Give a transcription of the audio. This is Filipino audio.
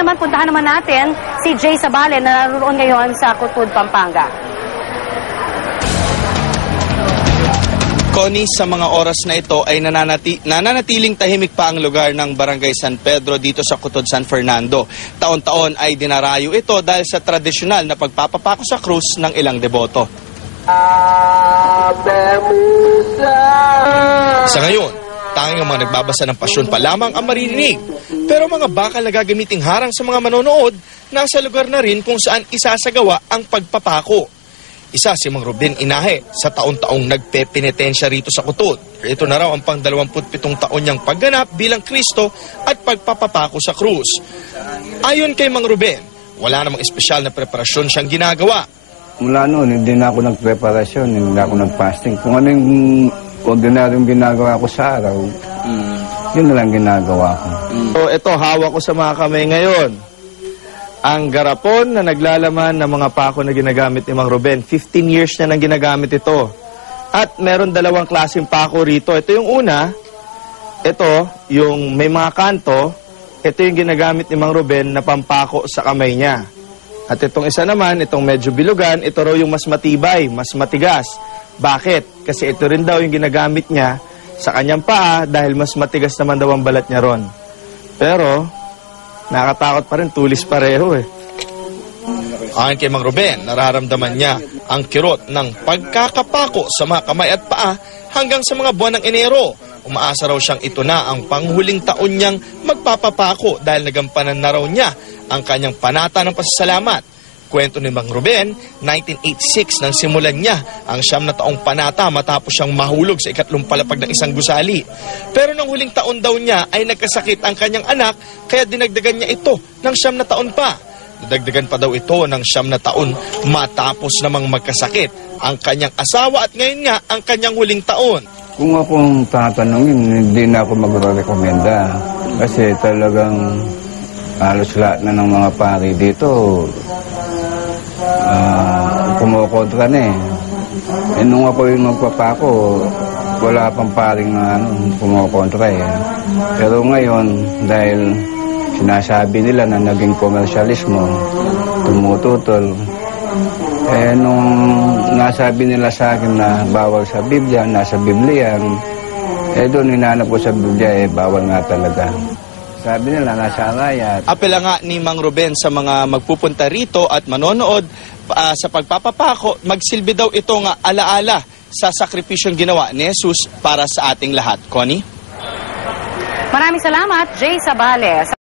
Ngayon naman, puntahan naman natin si Jay Sabale na naroon ngayon sa Cutud, Pampanga. Connie, sa mga oras na ito ay nananatiling tahimik pa ang lugar ng Barangay San Pedro dito sa Cutud, San Fernando. Taon-taon ay dinarayo ito dahil sa tradisyonal na pagpapapako sa krus ng ilang deboto. Sa ngayon, tanging ang mga nagbabasa ng pasyon pa lamang ang maririnig. Pero mga bakal na gagamiting harang sa mga manonood, nasa lugar na rin kung saan isasagawa ang pagpapako. Isa si Mang Ruben Inahe, sa taon-taong nagpepenitensya rito sa Cutud. Ito na raw ang pang 27 taon niyang pagganap bilang Kristo at pagpapapako sa krus. Ayon kay Mang Ruben, wala namang espesyal na preparasyon siyang ginagawa. Mula noon, hindi na ako nagpreparasyon, hindi na ako nagfasting. Kung ano yung ordinaryong ginagawa ko sa araw, yun na lang ginagawa ko. So ito, hawak ko sa mga kamay ngayon. Ang garapon na naglalaman ng mga pako na ginagamit ni Mang Ruben. 15 years na nang ginagamit ito. At meron dalawang klaseng pako rito. Ito yung una, ito yung may mga kanto, ito yung ginagamit ni Mang Ruben na pampako sa kamay niya. At itong isa naman, itong medyo bilugan, ito raw yung mas matibay, mas matigas. Bakit? Kasi ito rin daw yung ginagamit niya sa kanyang paa dahil mas matigas naman daw ang balat niya ron. Pero nakatakot pa rin, tulis pareho eh. Ayon kay Mang Ruben, nararamdaman niya ang kirot ng pagkakapako sa mga kamay at paa hanggang sa mga buwan ng Enero. Umaasa raw siyang ito na ang panghuling taon niyang magpapapako dahil nagampanan na raw niya ang kanyang panata ng pasasalamat. Kwento ni Mang Ruben, 1986 nang simulan niya ang 9 na taong panata matapos siyang mahulog sa ikatlong palapag ng isang gusali. Pero nang huling taon daw niya ay nagkasakit ang kanyang anak kaya dinagdagan niya ito ng 9 na taon pa. Nadagdagan pa daw ito ng 9 na taon matapos namang magkasakit ang kanyang asawa at ngayon nga ang kanyang huling taon. Kung akong tatanungin, hindi na ako magre-recommenda. Kasi talagang halos lahat na ng mga pari dito kumukontra na eh. Nung ako yung magpapako, wala pang paring kumukontra eh. Pero ngayon, dahil sinasabi nila na naging komersyalismo, tumututol, eh nung nasabi nila sa akin na bawal sa Biblia, nasa Biblia, eh doon hinanap ko sa Biblia, eh bawal nga talaga. Sabi nila, nasa arayat. Apela nga ni Mang Ruben sa mga magpupunta rito at manonood sa pagpapapako, magsilbi daw ito nga alaala sa sakripisyong ginawa ni Jesus para sa ating lahat. Connie? Maraming salamat, Jay Sabale.